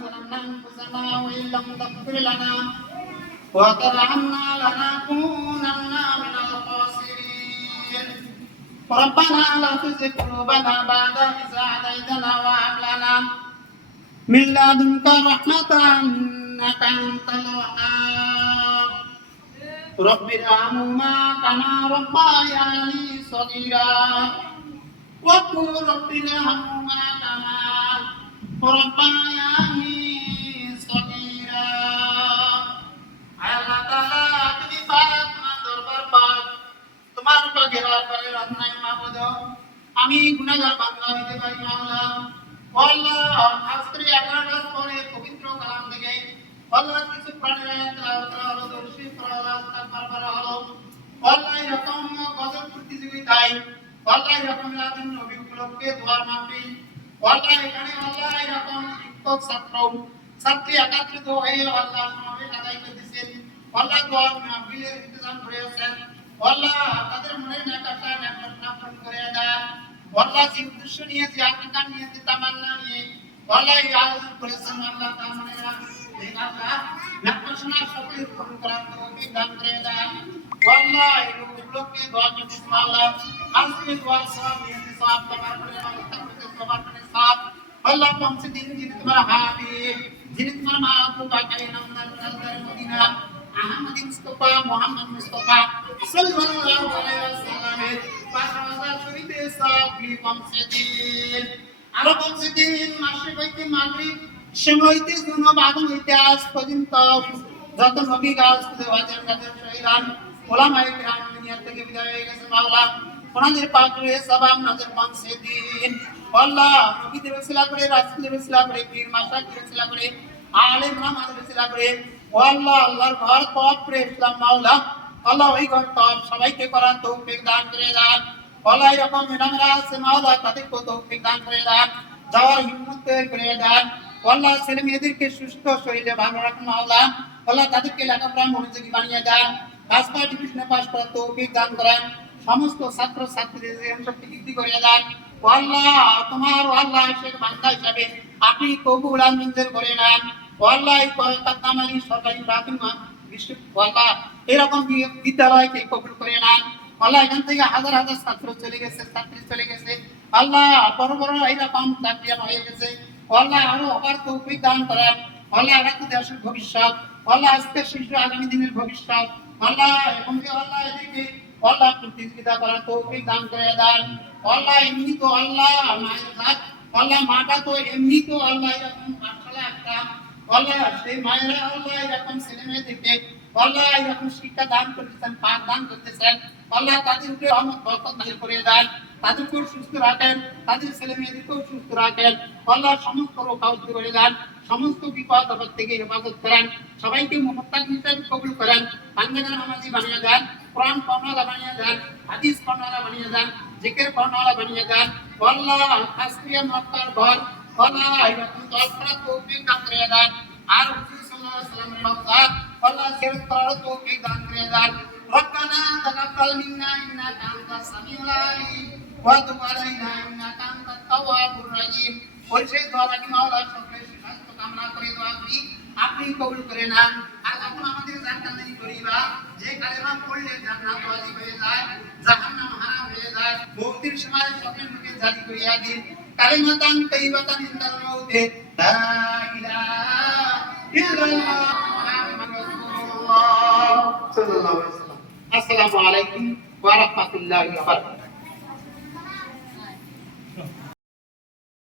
ظلمنا أنفسنا وإن لم تغفر لنا وترحمنا لنكونن من الخاسرين ربنا لا تزغ قلوبنا بعد إذ هديتنا وهب لنا من لدنك رحمة إنك أنت الوهاب رب ارحمهما كما ربياني صغيرا وقل رب ارحمهما كما ربياني صغيرا আল্লাহ তাআলা তুমি পাক তোমার দরবার পাক তোমার পাকের আরবারে রহমাই মাহমুদ আমি গুনাহগার বান্দা হইতে পারি মাওলা আল্লাহ আজকে 11 রাত পরে পবিত্র কালাম থেকে আল্লাহ কিছু প্রাণীরা তেলাওয়াত হলো দর্শী প্রলাপ তারপর হলো আল্লাহ এরকম গজল প্রতিযোগিতায় আল্লাহ এরকম রাতের নবী উপলক্ষে দোয়ার মাহফিল আল্লাহ এখানে আল্লাহ এরকম শিক্ষক ছাত্রী একত্রিত হয়ে আল্লাহ সমাবেশ আদায় করতেছেন আল্লাহ দোয়ার মাহফিলের ইন্তজাম করে আছেন আল্লাহ তাদের মনের নেকাটা নেকাটা পূরণ করে দেন আল্লাহ যে উদ্দেশ্য নিয়ে যে আকাঙ্ক্ষা নিয়ে যে তামান্না নিয়ে আল্লাহ এই আয়োজন করেছেন আল্লাহ তার মনেরা নেকাটা নেকাশনা সকলের পূরণ করার তৌফিক দান করে দেন আল্লাহ এই উপলক্ষে দোয়া করতেছি আল্লাহ আজকে দোয়া সওয়াব নিয়ে সওয়াব তোমার করে তোমার করে সওয়াব আল্লাহ পৌঁছে দিন যিনি তোমার হাবিব যিনি তোমার মাহবুব আকাই নামদার নাজদার মদিনা আহমদ মুস্তাফা মুহাম্মদ মুস্তাফা সাল্লাল্লাহু আলাইহি ওয়াসাল্লামের পাঁচহাজার শরীফে সওয়াবি পৌঁছে দিন আরো পৌঁছে দিন মাসে হইতে মাগরিব সময়তে জুনুব আদম হইতে আজ পর্যন্ত যত নবী গাছ ওয়াজের কাজের শহীদান ওলামায়ে কিরাম দুনিয়া থেকে বিদায় হয়ে গেছে মাওলা ওনাদের পাক রয়ে সওয়াব নাযিল পৌঁছে দিন আল্লাহ নবীদের ওসিলা করে রাসূলের ওসিলা করে পীর মাশাইখের ওসিলা করে আলেম ওলামাদের ওসিলা করে আল্লাহ আল্লাহর ঘর পাক করে ইসলাম মাওলা আল্লাহ ওই ঘর পাক সবাইকে করার তৌফিক দান করে দেন আল্লাহ এরকম মেনামরা আছে মাওলা তাদেরকে তৌফিক দান করে দেন যাওয়ার হিম্মত করে দেন আল্লাহ ছেলে মেয়েদেরকে সুস্থ শরীরে ভালো রাখুন মাওলা আল্লাহ তাদেরকে লেখাপড়া মনোযোগী বানিয়ে দেন পাঁচটা ডিভিশনে পাস করার তৌফিক দান করেন সমস্ত ছাত্র ছাত্রীদের শক্তি বৃদ্ধি করে দেন আল্লাহ তোমার আল্লাহ শেখ বান্দা হিসাবে আপনি কবুল আর মঞ্জুর করে নেন আল্লাহ কাতামালি সরকারি প্রাথমিক বিশ্ববিদ্যালয় এরকম বিদ্যালয়কে কবুল করে নেন আল্লাহ এখান থেকে হাজার হাজার ছাত্র চলে গেছে ছাত্রী চলে গেছে আল্লাহ বড় বড় এরকম চাকরিয়ান হয়ে গেছে আল্লাহ আরো আবার তৌফিক দান করেন আল্লাহ রাখতে দেশের ভবিষ্যৎ আল্লাহ আজকের শিশু আগামী দিনের ভবিষ্যৎ আল্লাহ এবং আল্লাহ এদিকে আল্লাহ প্রতিযোগিতা করার তৌফিক দান করে দেন আল্লাহ এমনি তো আল্লাহ মায়ের জাত আল্লাহ মাটা তো এমনি তো আল্লাহ এরকম পাঠশালা একটা আল্লাহ সেই মায়েরা আল্লাহ এরকম ছেলে মেয়েদেরকে আল্লাহ এরকম শিক্ষা দান করতেছেন পাঠ দান করতেছেন আল্লাহ তাদের উপরে রহমত বরকত নাযিল করে দেন তাদেরকেও সুস্থ রাখেন তাদের ছেলে মেয়েদেরকেও সুস্থ রাখেন আল্লাহ সমস্ত রোগ আউট করে দেন সমস্ত বিপদ আপদ থেকে হেফাজত করেন সবাইকে মুত্তাকি হিসেবে কবুল করেন বান্দাগান নামাজি বানিয়ে দেন কোরআন পড়নেওয়ালা বানিয়ে দেন হাদিস পড়নেওয়ালা বানিয়ে দেন জিকির পড়নেওয়ালা বানিয়ে দেন আল্লাহ আজকিয়া মক্কার ঘর আল্লাহ এরকম দলছাড়া তৌফিক দান করে দেন আর হুজুর সাল্লাল্লাহু আলাইহি ওয়াসাল্লামের রওজাত আল্লাহ জিয়ারত করার তৌফিক দান করে দেন রব্বানা তাকাব্বাল মিন্না ইন্নাকা আনতাস সামিউল আলিম ওয়া তুব আলাইনা ইন্নাকা আনতাত তাওয়াবুর রহিম ওই সেই দোয়া লাগি মাওলা সকলের সুস্বাস্থ্য কামনা করে দোয়া করি আপনি কবুল করে নেন আর এখন আমাদের জান্নাতি করিবা যে কালেমা পড়লে জান্নাত ওয়াজিব হয়ে যায় জাহান্নাম হারাম হয়ে যায় মুক্তির সময় সকলের মুখে জারি করিয়া দিন কালিমাতান তাইয়িবাতান ইনদাল মাউতে লা ইলাহা ইল্লাল্লাহ মুহাম্মাদুর রাসূলুল্লাহ সাল্লাল্লাহু আলাইহি ওয়াসাল্লাম আসসালামু আলাইকুম ওয়া রাহমাতুল্লাহি ওয়া বারাকাতুহু